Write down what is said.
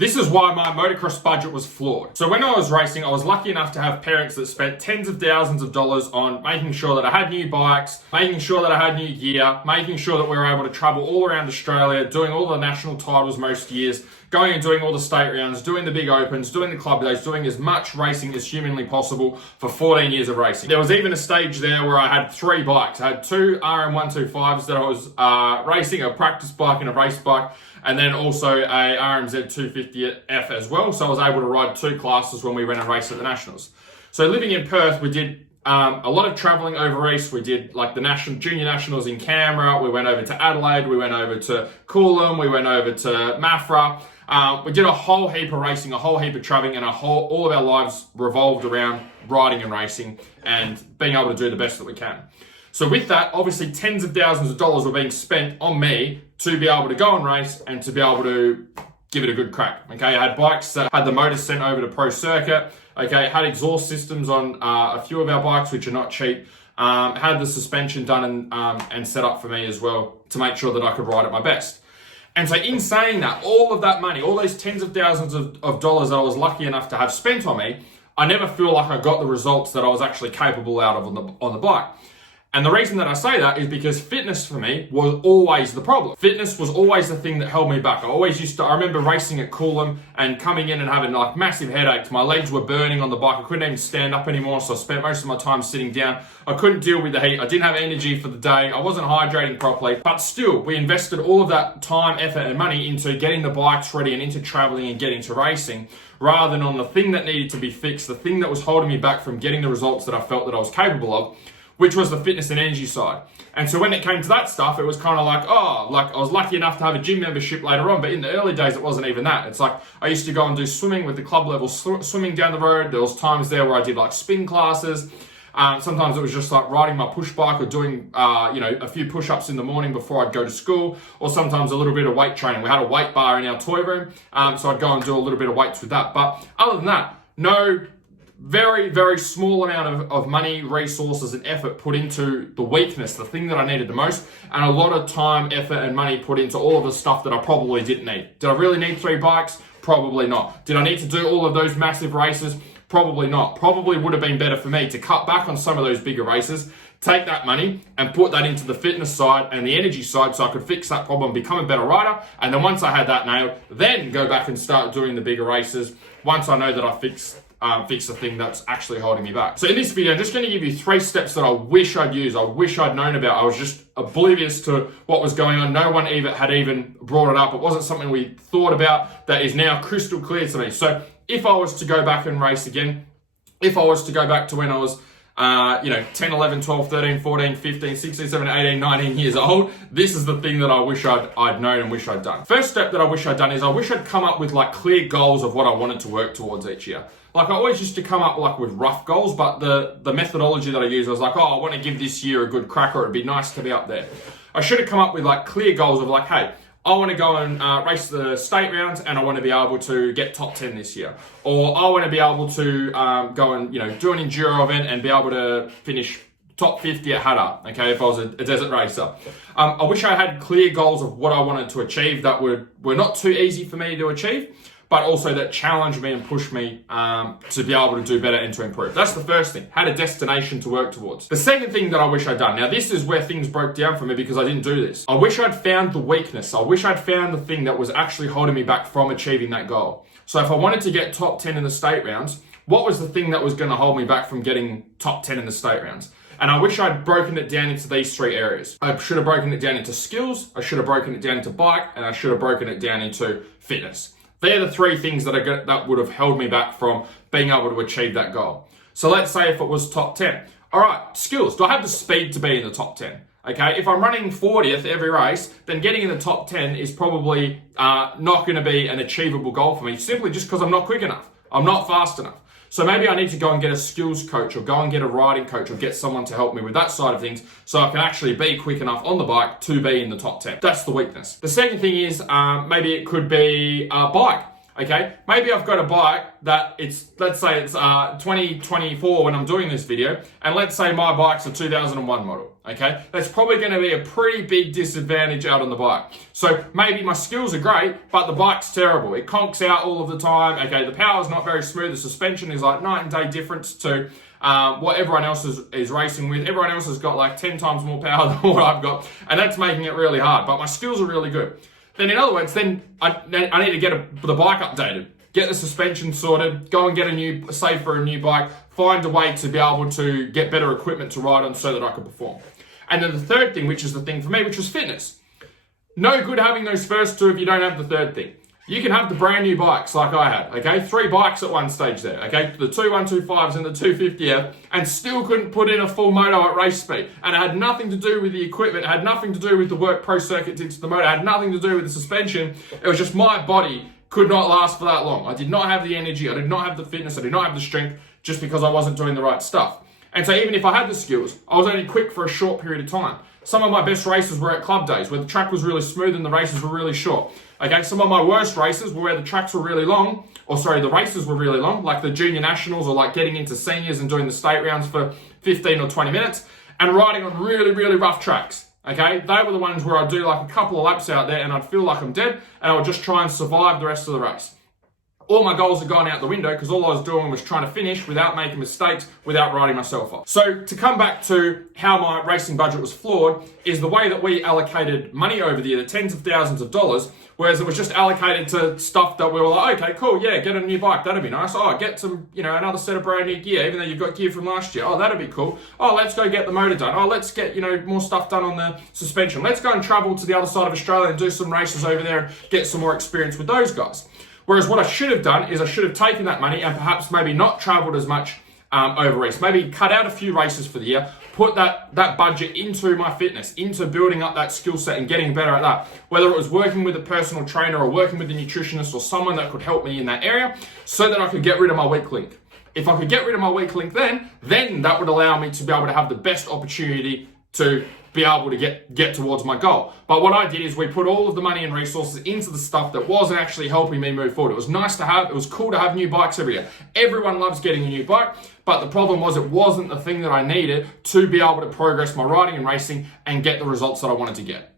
This is why my motocross budget was flawed. So when I was racing, I was lucky enough to have parents that spent tens of thousands of dollars on making sure that I had new bikes, making sure that I had new gear, making sure that we were able to travel all around Australia, doing all the national titles most years, going and doing all the state rounds, doing the big opens, doing the club days, doing as much racing as humanly possible for 14 years of racing. There was even a stage there where I had 3 bikes. I had 2 RM125s that I was racing, a practice bike and a race bike, and then also a RMZ 250F as well. So I was able to ride 2 classes when we went and raced at the Nationals. So living in Perth, we did a lot of traveling over east. We did like the junior nationals in Canberra. We went over to Adelaide. We went over to Coolum. We went over to Mafra. We did a whole heap of racing, a whole heap of traveling, and all of our lives revolved around riding and racing and being able to do the best that we can. So with that, obviously tens of thousands of dollars were being spent on me to be able to go and race and to be able to give it a good crack. Okay, I had bikes that had the motors sent over to Pro Circuit. Okay, had exhaust systems on a few of our bikes, which are not cheap. Had the suspension done and set up for me as well to make sure that I could ride at my best. And so in saying that, all of that money, all those tens of thousands of dollars that I was lucky enough to have spent on me, I never feel like I got the results that I was actually capable out of on the bike. And the reason that I say that is because fitness for me was always the problem. Fitness was always the thing that held me back. I remember racing at Coolum and coming in and having like massive headaches. My legs were burning on the bike. I couldn't even stand up anymore, so I spent most of my time sitting down. I couldn't deal with the heat. I didn't have energy for the day. I wasn't hydrating properly. But still, we invested all of that time, effort, and money into getting the bikes ready and into traveling and getting to racing, rather than on the thing that needed to be fixed, the thing that was holding me back from getting the results that I felt that I was capable of, which was the fitness and energy side. And so when it came to that stuff, it was kind of like, I was lucky enough to have a gym membership later on, but in the early days, it wasn't even that. It's like, I used to go and do swimming with the club level, swimming down the road. There was times there where I did like spin classes. Sometimes it was just like riding my push bike or doing, a few push-ups in the morning before I'd go to school, or sometimes a little bit of weight training. We had a weight bar in our toy room, so I'd go and do a little bit of weights with that. But other than that, no, very, very small amount of money, resources, and effort put into the weakness, the thing that I needed the most, and a lot of time, effort, and money put into all of the stuff that I probably didn't need. Did I really need 3 bikes? Probably not. Did I need to do all of those massive races? Probably not. Probably would have been better for me to cut back on some of those bigger races, take that money and put that into the fitness side and the energy side so I could fix that problem, become a better rider, and then once I had that nailed, then go back and start doing the bigger races once I know that I fix the thing that's actually holding me back. So in this video, I'm just going to give you 3 steps that I wish I'd used, I wish I'd known about. I was just oblivious to what was going on. No one had even brought it up. It wasn't something we thought about that is now crystal clear to me. So if I was to go back and race again, if I was to go back to when I was 10, 11, 12, 13, 14, 15, 16, 17, 18, 19 years old, this is the thing that I wish I'd known and wish I'd done. First step that I wish I'd done is I wish I'd come up with like clear goals of what I wanted to work towards each year. Like I always used to come up like with rough goals, but the methodology that I used was like, I want to give this year a good crack, or it'd be nice to be up there. I should have come up with like clear goals of like, hey, I want to go and race the state rounds and I want to be able to get top 10 this year. Or I want to be able to go and, do an enduro event and be able to finish top 50 at Hattah, okay, if I was a desert racer. I wish I had clear goals of what I wanted to achieve that were not too easy for me to achieve, but also that challenged me and pushed me to be able to do better and to improve. That's the first thing. Had a destination to work towards. The second thing that I wish I'd done, now this is where things broke down for me because I didn't do this. I wish I'd found the weakness. I wish I'd found the thing that was actually holding me back from achieving that goal. So if I wanted to get top 10 in the state rounds, what was the thing that was going to hold me back from getting top 10 in the state rounds? And I wish I'd broken it down into these 3 areas. I should have broken it down into skills, I should have broken it down into bike, and I should have broken it down into fitness. They're the 3 things that would have held me back from being able to achieve that goal. So let's say if it was top 10. All right, skills. Do I have the speed to be in the top 10? Okay, if I'm running 40th every race, then getting in the top 10 is probably not going to be an achievable goal for me, simply just because I'm not quick enough. I'm not fast enough. So maybe I need to go and get a skills coach or go and get a riding coach or get someone to help me with that side of things so I can actually be quick enough on the bike to be in the top 10. That's the weakness. The second thing is maybe it could be bike. Okay, maybe I've got a bike that let's say it's 2024 when I'm doing this video, and let's say my bike's a 2001 model. Okay, that's probably going to be a pretty big disadvantage out on the bike. So maybe my skills are great, but the bike's terrible. It conks out all of the time. Okay, the power's not very smooth. The suspension is like night and day difference to what everyone else is racing with. Everyone else has got like 10 times more power than what I've got, and that's making it really hard. But my skills are really good. Then in other words, I need to get the bike updated, get the suspension sorted, go and get save for a new bike, find a way to be able to get better equipment to ride on so that I can perform. And then the third thing, which is the thing for me, which was fitness. No good having those first two if you don't have the third thing. You can have the brand new bikes like I had, okay? 3 bikes at one stage there, okay? The two 125s and the 250F, and still couldn't put in a full moto at race speed. And it had nothing to do with the equipment, it had nothing to do with the work pro circuit did to the motor, it had nothing to do with the suspension. It was just my body could not last for that long. I did not have the energy, I did not have the fitness, I did not have the strength, just because I wasn't doing the right stuff. And so even if I had the skills, I was only quick for a short period of time. Some of my best races were at club days, where the track was really smooth and the races were really short. Okay, some of my worst races were where the tracks were really long, the races were really long, like the junior nationals or like getting into seniors and doing the state rounds for 15 or 20 minutes and riding on really, really rough tracks. Okay, they were the ones where I'd do like a couple of laps out there and I'd feel like I'm dead and I would just try and survive the rest of the race. All my goals had gone out the window because all I was doing was trying to finish without making mistakes, without riding myself off. So to come back to how my racing budget was flawed is the way that we allocated money over the year, the tens of thousands of dollars, whereas it was just allocated to stuff that we were like, okay, cool, yeah, get a new bike, that'd be nice. Oh, get some, another set of brand new gear, even though you've got gear from last year. Oh, that'd be cool. Oh, let's go get the motor done. Oh, let's get, more stuff done on the suspension. Let's go and travel to the other side of Australia and do some races over there and get some more experience with those guys. Whereas what I should have done is I should have taken that money and perhaps maybe not traveled as much over race. Maybe cut out a few races for the year, put that budget into my fitness, into building up that skill set and getting better at that. Whether it was working with a personal trainer or working with a nutritionist or someone that could help me in that area so that I could get rid of my weak link. If I could get rid of my weak link then that would allow me to be able to have the best opportunity to be able to get towards my goal. But what I did is we put all of the money and resources into the stuff that wasn't actually helping me move forward. It was nice to have, it was cool to have new bikes every year. Everyone loves getting a new bike, but the problem was it wasn't the thing that I needed to be able to progress my riding and racing and get the results that I wanted to get.